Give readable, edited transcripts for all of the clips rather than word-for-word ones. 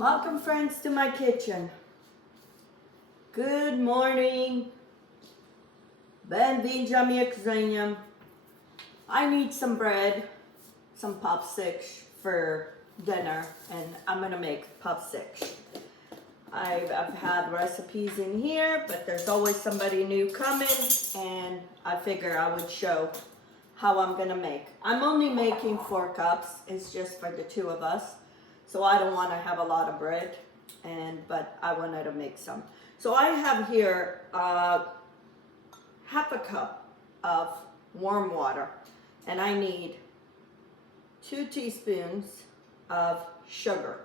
Welcome friends to my kitchen. Good morning. Bem-vindos à minha cozinha. I need some bread, some popsicks for dinner, and I'm gonna make popsicks. I've had recipes in here, but there's always somebody new coming, and I figure I would show how I'm gonna make. I'm only making 4 cups. It's just for the 2 of us. So I don't want to have a lot of bread, but I wanted to make some. So I have here half a cup of warm water, and I need 2 teaspoons of sugar.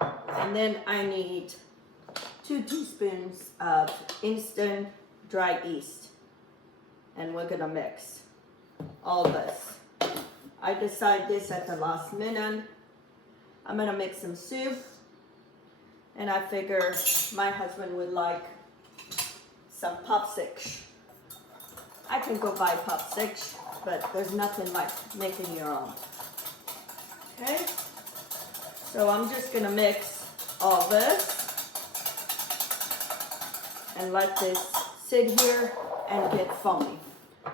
And then I need 2 teaspoons of instant dry yeast. And we're gonna mix all this. I decided this at the last minute. I'm gonna make some soup, and I figure my husband would like some popsicks. I can go buy popsicks, but there's nothing like making your own. Okay, so I'm just gonna mix all this and let this sit here and get foamy.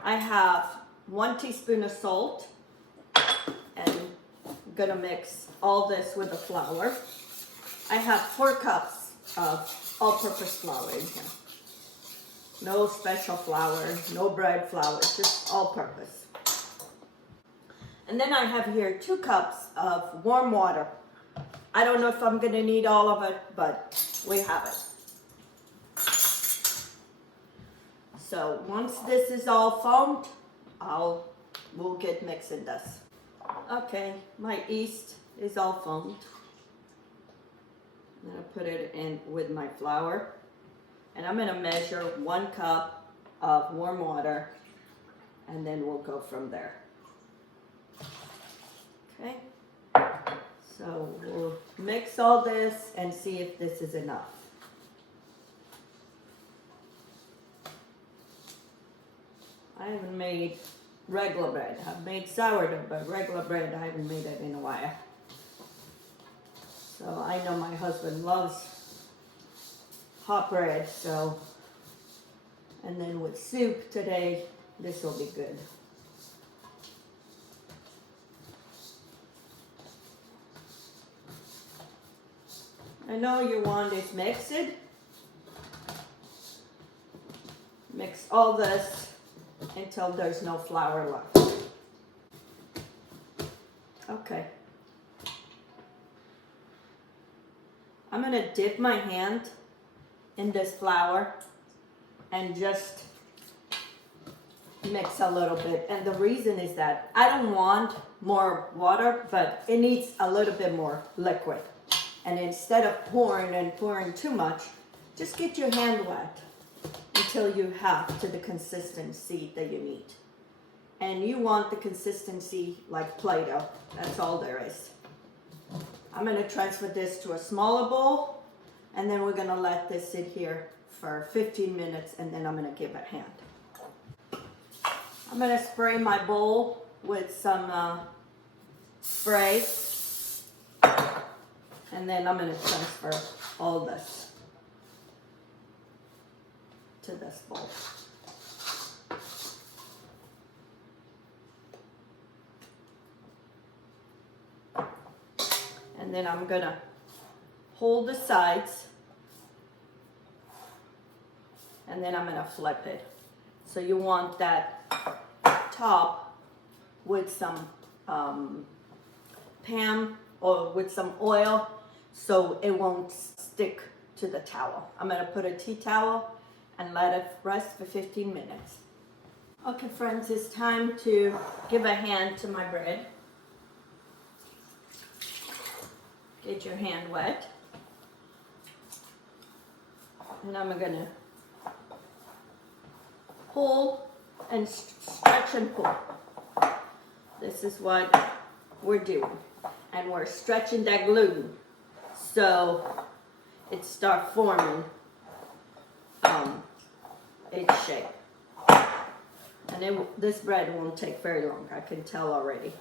I have 1 teaspoon of salt, and I'm gonna mix all this with the flour. I have 4 cups of all-purpose flour in here. No special flour, no bread flour, just all-purpose. And then I have here 2 cups of warm water. I don't know if I'm gonna need all of it, but we have it. So once this is all foamed, we'll get mixing this. Okay, my yeast is all foamed. I'm gonna put it in with my flour, and I'm gonna measure 1 cup of warm water, and then we'll go from there. Okay, so we'll mix all this and see if this is enough. I haven't made regular bread. I've made sourdough, but regular bread, I haven't made it in a while. So I know my husband loves hot bread, so, and then with soup today, this will be good. I know you want this mixed. Mix all this until there's no flour left. Okay. I'm gonna dip my hand in this flour and just mix a little bit. And the reason is that I don't want more water, but it needs a little bit more liquid. And instead of pouring too much, just get your hand wet until you have to the consistency that you need. And you want the consistency like Play-Doh. That's all there is. I'm gonna transfer this to a smaller bowl, and then we're gonna let this sit here for 15 minutes, and then I'm gonna give it a hand. I'm gonna spray my bowl with some spray, and then I'm gonna transfer all this to this bowl. And then I'm gonna hold the sides, and then I'm gonna flip it. So you want that top with some pan or with some oil so it won't stick to the towel. I'm gonna put a tea towel and let it rest for 15 minutes. Okay friends, it's time to give a hand to my bread. Get your hand wet. And I'm gonna pull and stretch and pull. This is what we're doing. And we're stretching that gluten so it starts forming its shape. And this bread won't take very long, I can tell already.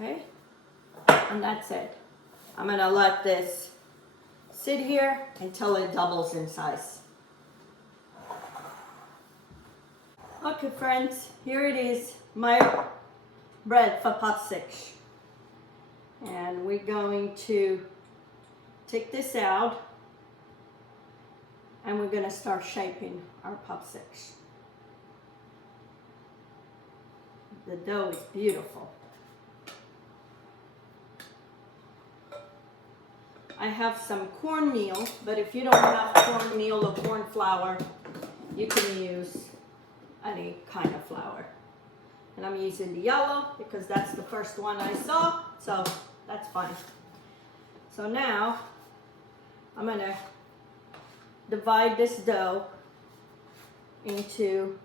Okay, and that's it. I'm gonna let this sit here until it doubles in size. Okay friends, here it is, my bread for popsicles. And we're going to take this out and we're gonna start shaping our popsicles. The dough is beautiful. I have some cornmeal, but if you don't have cornmeal or corn flour, you can use any kind of flour. And I'm using the yellow because that's the first one I saw, so that's fine. So now I'm gonna divide this dough into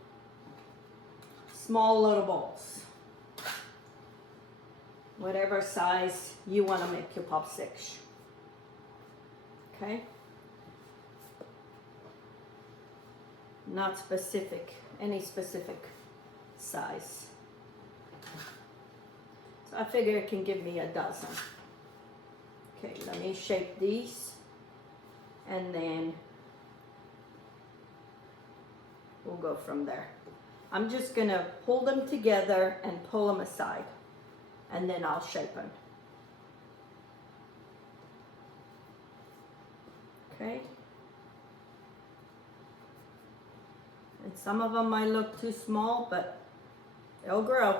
small little balls, whatever size you want to make your popsicles. Okay? Not specific, any specific size. So I figure it can give me a dozen. Okay, let me shape these and then we'll go from there. I'm just gonna pull them together and pull them aside and then I'll shape them. Okay. And some of them might look too small, but they'll grow.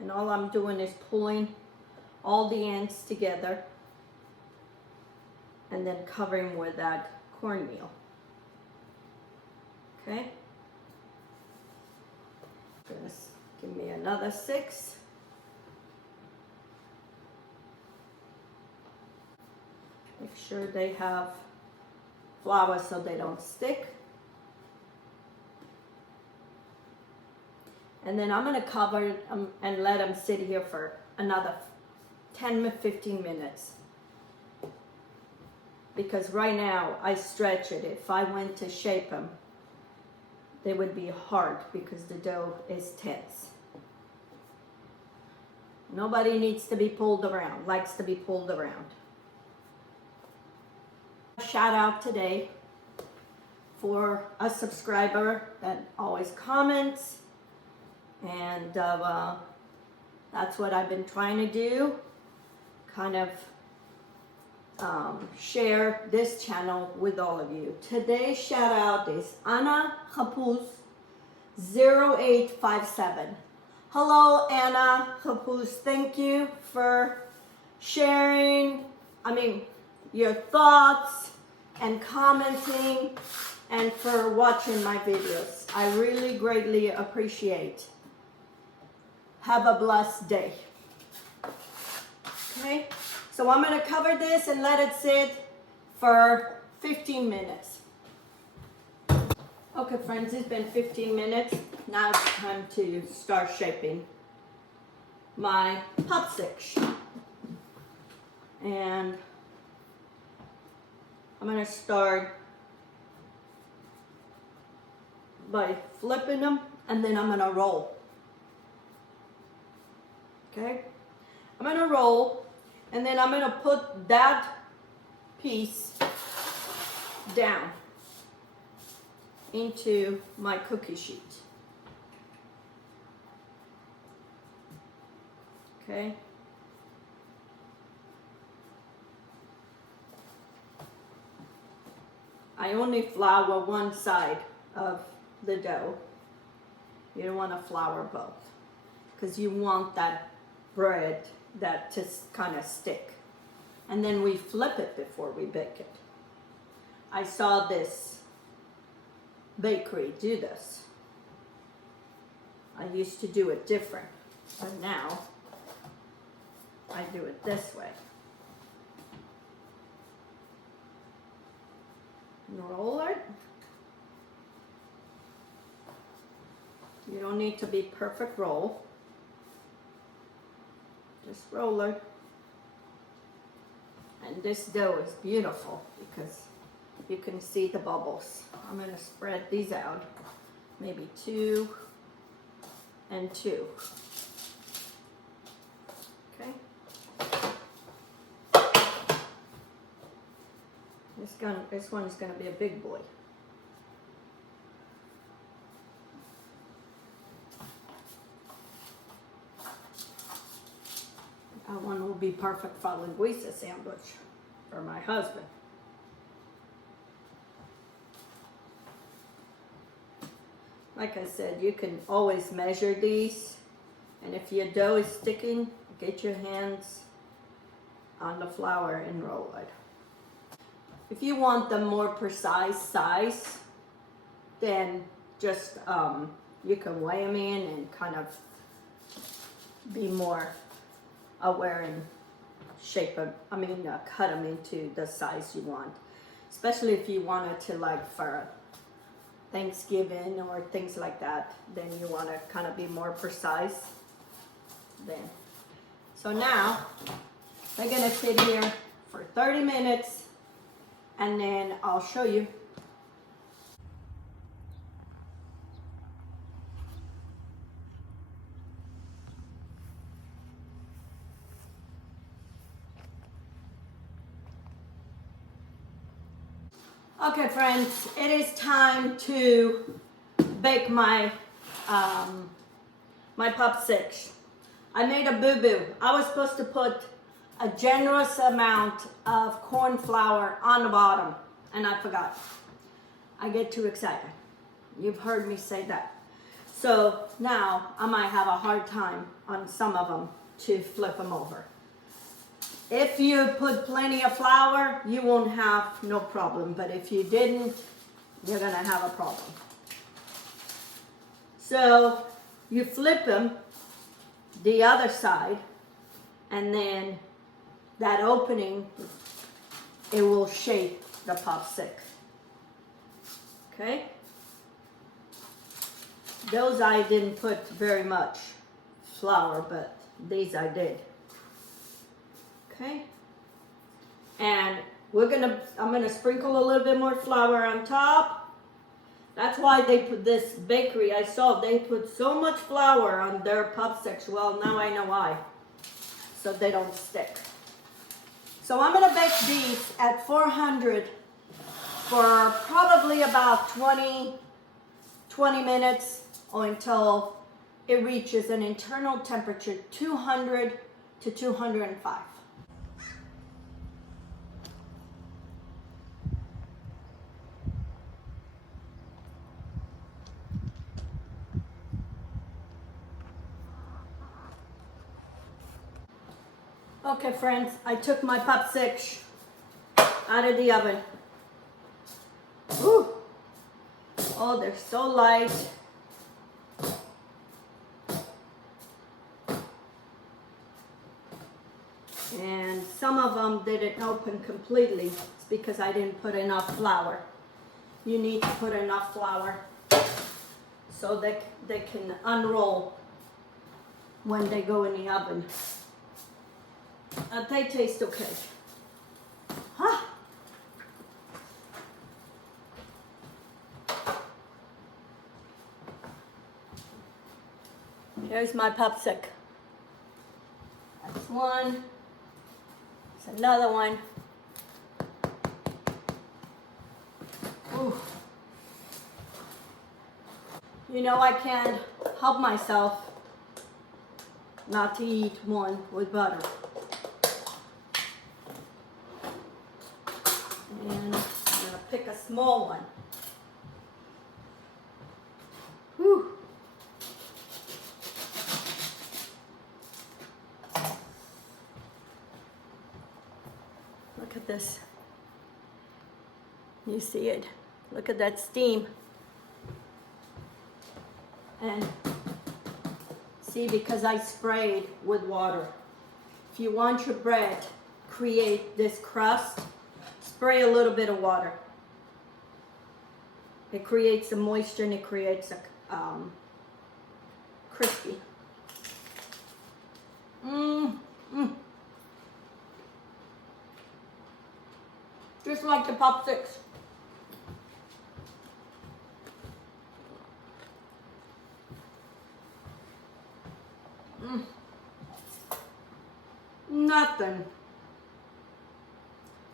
And all I'm doing is pulling all the ends together and then covering with that cornmeal. Okay. Give me another 6. Make sure they have flour so they don't stick. And then I'm going to cover them and let them sit here for another 10 to 15 minutes. Because right now I stretch it. If I went to shape them, they would be hard because the dough is tense. Nobody needs to be pulled around, likes to be pulled around. Shout out today for a subscriber that always comments, and that's what I've been trying to do, kind of share this channel with all of you. Today's shout out is Anna Kapuz 0857. Hello Anna Kapuz, thank you for sharing, your thoughts and commenting and for watching my videos. I really greatly appreciate. Have a blessed day. Okay, so I'm going to cover this and let it sit for 15 minutes. Okay friends, it's been 15 minutes. Now it's time to start shaping my popsicles. And I'm going to start by flipping them and then I'm going to roll. Okay? I'm going to roll and then I'm going to put that piece down into my cookie sheet. Okay? I only flour one side of the dough. You don't want to flour both because you want that bread that to kind of stick. And then we flip it before we bake it. I saw this bakery do this. I used to do it different, but now I do it this way. Roll it. You don't need to be perfect roll. Just roll it. And this dough is beautiful because you can see the bubbles. I'm going to spread these out, maybe 2 and 2. Okay. This one is going to be a big boy. That one will be perfect for a linguiça sandwich for my husband. Like I said, you can always measure these, and if your dough is sticking, get your hands on the flour and roll it. If you want the more precise size, then just you can weigh them in and kind of be more aware and shape them. Cut them into the size you want. Especially if you wanted to, like, for Thanksgiving or things like that, then you want to kind of be more precise. Then, so now they're gonna sit here for 30 minutes, and then I'll show you. Okay, friends, it is time to bake my my popsicles. I made a boo-boo. I was supposed to put a generous amount of corn flour on the bottom, and I forgot. I get too excited. You've heard me say that. So now I might have a hard time on some of them to flip them over. If you put plenty of flour, you won't have no problem. But if you didn't, you're gonna have a problem. So you flip them the other side, and then that opening, it will shape the popsicle. Okay? Those I didn't put very much flour, but these I did. Okay? And I'm gonna sprinkle a little bit more flour on top. That's why they put this bakery. I saw they put so much flour on their popsicles. Well, now I know why. So they don't stick. So I'm gonna bake these at 400 for probably about 20 minutes, or until it reaches an internal temperature 200 to 205. Okay, friends, I took my popsicles out of the oven. Woo! Oh, they're so light. And some of them didn't open completely. It's because I didn't put enough flour. You need to put enough flour so they can unroll when they go in the oven. They taste okay. Huh? Here's my popsicle. That's one. That's another one. Ooh. You know, I can't help myself not to eat one with butter. And I'm gonna pick a small one. Whew. Look at this. You see it? Look at that steam. And see, because I sprayed with water. If you want your bread, create this crust, spray a little bit of water. It creates some moisture and it creates a crispy. Just like the popsicles.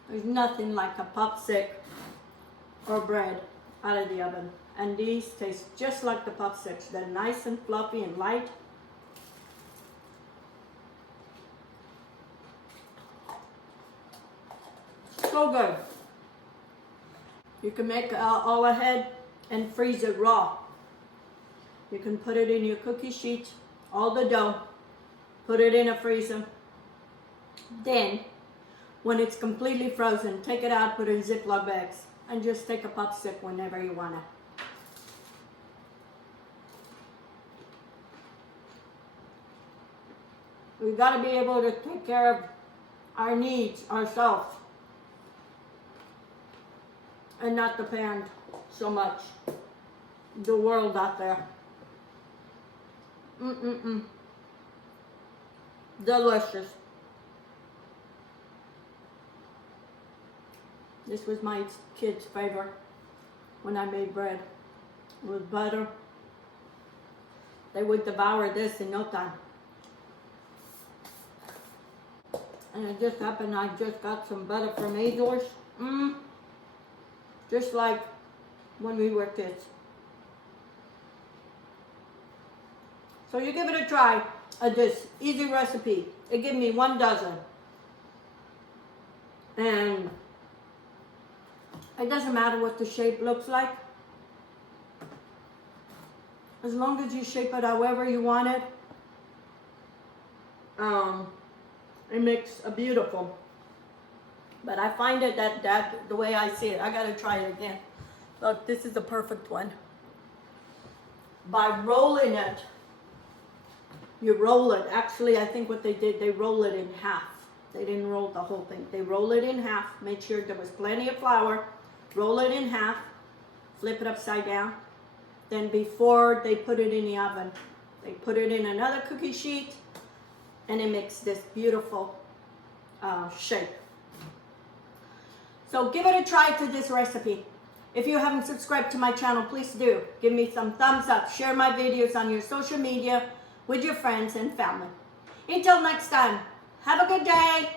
There's nothing like a popsicle or bread out of the oven. And these taste just like the popsicles. They're nice and fluffy and light. So good. You can make all ahead and freeze it raw. You can put it in your cookie sheet, all the dough, put it in a freezer. Then, when it's completely frozen, take it out, put it in Ziploc bags, and just take a popsicle whenever you want it. We've got to be able to take care of our needs ourselves and not depend so much the world out there. Delicious. This was my kids' favorite when I made bread with butter. They would devour this in no time. And it just happened I just got some butter from Azores. Just like when we were kids. So you give it a try at this easy recipe. It gave me 1 dozen. And it doesn't matter what the shape looks like. As long as you shape it however you want it, it makes a beautiful. But I find it that the way I see it, I gotta try it again. Look, this is the perfect one. By rolling it, you roll it. Actually, I think what they did, they roll it in half. They didn't roll the whole thing. They roll it in half, make sure there was plenty of flour, roll it in half, flip it upside down. Then before they put it in the oven, they put it in another cookie sheet, and it makes this beautiful shape. So give it a try to this recipe. If you haven't subscribed to my channel, please do. Give me some thumbs up. Share my videos on your social media with your friends and family. Until next time, have a good day.